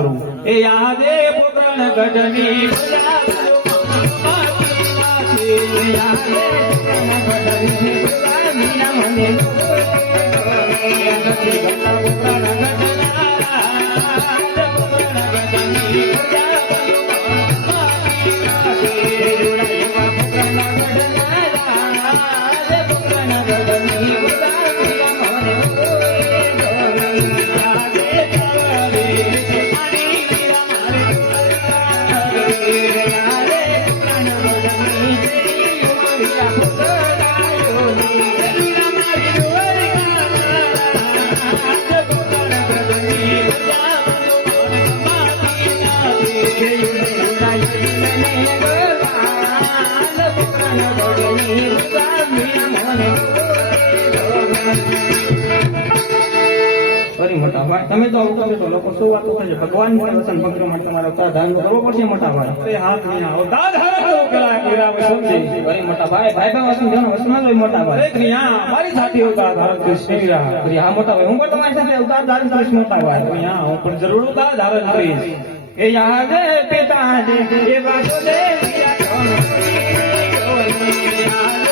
કરું એ યાદે પુરાણ ગઢની તમે તો આવું કરો છો લોકો શું વાતો કરે છે ભગવાન મોડે વચન ભક્તો માટે તમારે દાન કરવો પડશે મોટા ભાઈ હાથ નહીં આવો દાદ હારો પેલા પીરા સમજે અરે મોટા ભાઈ ભાઈ ભાઈ વચન દેવાનો વચન જ હોય મોટા ભાઈ એક નહીં હા મારી સાથે ઉતાર ધારણ કૃષ્ણ હા મોટા ભાઈ હું પણ તમારી સાથે ઉતાર ધારણ કરીશ મોટા ભાઈ હા હું પણ જરૂર ઉતાર ધારણ કરીશ એ યાદ પિતા દે એ વાતો દે યાદ